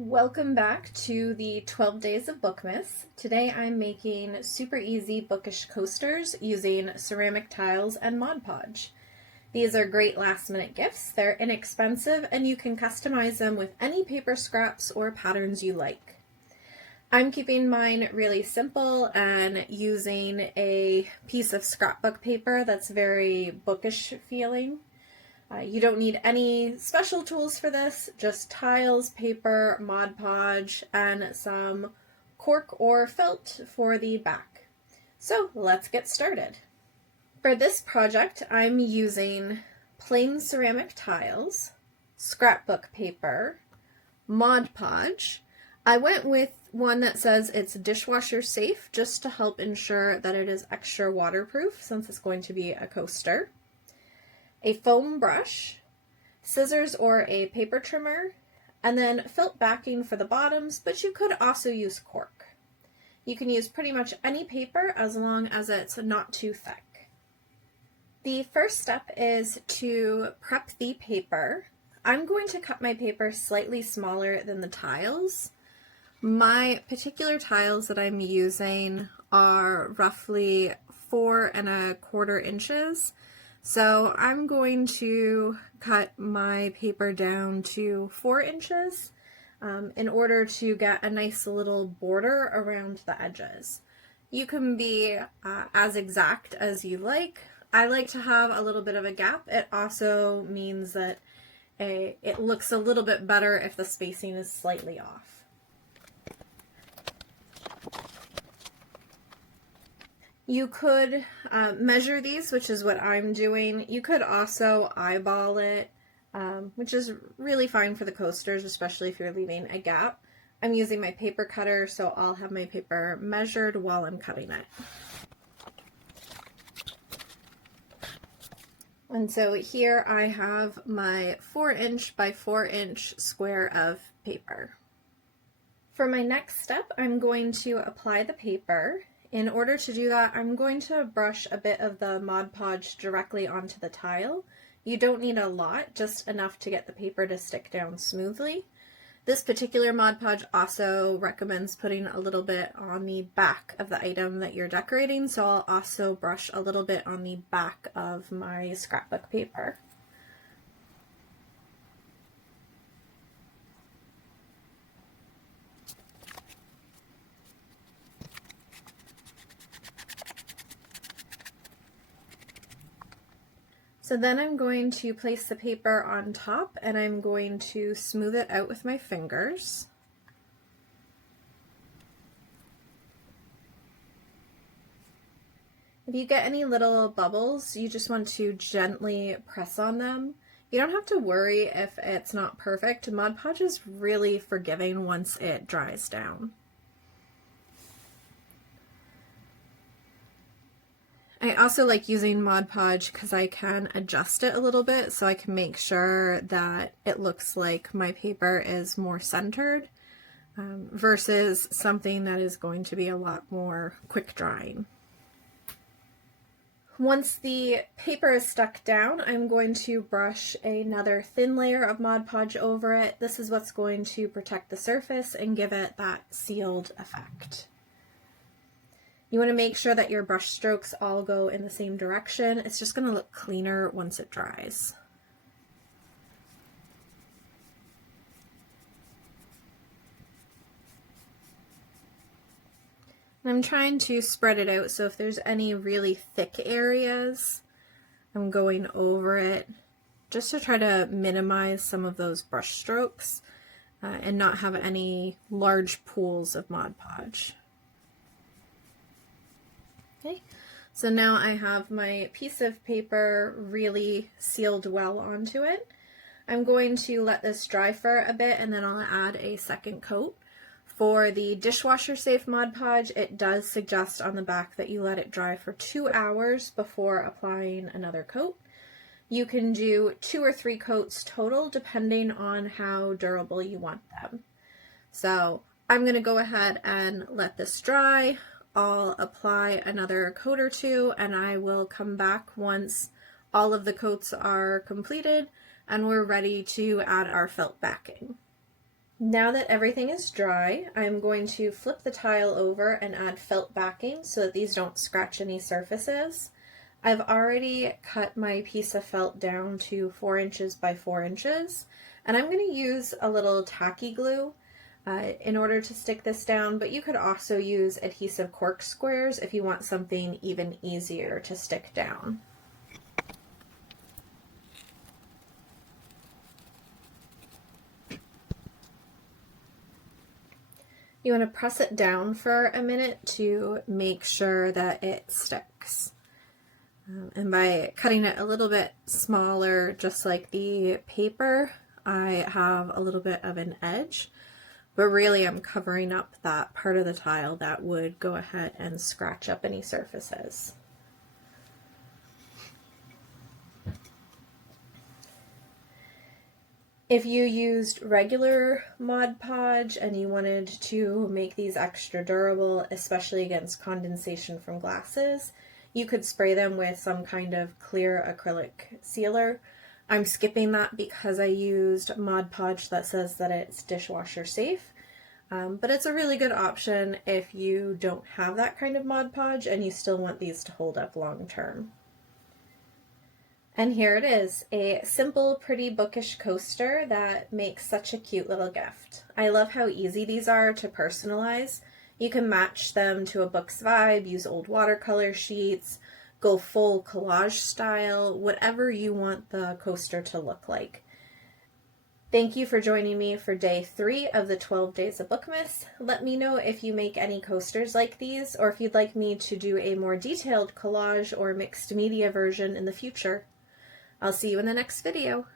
Welcome back to the 12 Days of Bookmas. Today I'm making super easy bookish coasters using ceramic tiles and Mod Podge. These are great last minute gifts. They're inexpensive and you can customize them with any paper scraps or patterns you like. I'm keeping mine really simple and using a piece of scrapbook paper that's very bookish feeling. You don't need any special tools for this, just tiles, paper, Mod Podge, and some cork or felt for the back. So let's get started. For this project, I'm using plain ceramic tiles, scrapbook paper, Mod Podge. I went with one that says it's dishwasher safe just to help ensure that it is extra waterproof since it's going to be a coaster. A foam brush, scissors or a paper trimmer, and then felt backing for the bottoms, but you could also use cork. You can use pretty much any paper as long as it's not too thick. The first step is to prep the paper. I'm going to cut my paper slightly smaller than the tiles. My particular tiles that I'm using are roughly 4¼ inches. So I'm going to cut my paper down to 4 inches in order to get a nice little border around the edges. You can be as exact as you like. I like to have a little bit of a gap. It also means that it looks a little bit better if the spacing is slightly off. You could measure these, which is what I'm doing. You could also eyeball it, which is really fine for the coasters, especially if you're leaving a gap. I'm using my paper cutter, so I'll have my paper measured while I'm cutting it. And so here I have my 4" by 4" square of paper. For my next step, I'm going to apply the paper. In order to do that, I'm going to brush a bit of the Mod Podge directly onto the tile. You don't need a lot, just enough to get the paper to stick down smoothly. This particular Mod Podge also recommends putting a little bit on the back of the item that you're decorating, so I'll also brush a little bit on the back of my scrapbook paper. So then I'm going to place the paper on top and I'm going to smooth it out with my fingers. If you get any little bubbles, you just want to gently press on them. You don't have to worry if it's not perfect. Mod Podge is really forgiving once it dries down. I also like using Mod Podge because I can adjust it a little bit so I can make sure that it looks like my paper is more centered versus something that is going to be a lot more quick drying. Once the paper is stuck down, I'm going to brush another thin layer of Mod Podge over it. This is what's going to protect the surface and give it that sealed effect. You want to make sure that your brush strokes all go in the same direction. It's just going to look cleaner once it dries. And I'm trying to spread it out, so if there's any really thick areas, I'm going over it just to try to minimize some of those brush strokes and not have any large pools of Mod Podge. Okay, so now I have my piece of paper really sealed well onto it. I'm going to let this dry for a bit and then I'll add a second coat. For the dishwasher safe Mod Podge, it does suggest on the back that you let it dry for 2 hours before applying another coat. You can do 2 or 3 coats total depending on how durable you want them. So I'm going to go ahead and let this dry. I'll apply another coat or 2 and I will come back once all of the coats are completed and we're ready to add our felt backing. Now that everything is dry, I'm going to flip the tile over and add felt backing so that these don't scratch any surfaces. I've already cut my piece of felt down to 4 inches by 4 inches, and I'm going to use a little tacky glue in order to stick this down, but you could also use adhesive cork squares if you want something even easier to stick down. You want to press it down for a minute to make sure that it sticks. And by cutting it a little bit smaller, just like the paper, I have a little bit of an edge, but really I'm covering up that part of the tile that would go ahead and scratch up any surfaces. If you used regular Mod Podge and you wanted to make these extra durable, especially against condensation from glasses, you could spray them with some kind of clear acrylic sealer. I'm skipping that because I used Mod Podge that says that it's dishwasher safe, but it's a really good option if you don't have that kind of Mod Podge and you still want these to hold up long term. And here it is, a simple, pretty bookish coaster that makes such a cute little gift. I love how easy these are to personalize. You can match them to a book's vibe, use old watercolor sheets, go full collage style, whatever you want the coaster to look like. Thank you for joining me for day 3 of the 12 Days of Bookmas. Let me know if you make any coasters like these, or if you'd like me to do a more detailed collage or mixed media version in the future. I'll see you in the next video.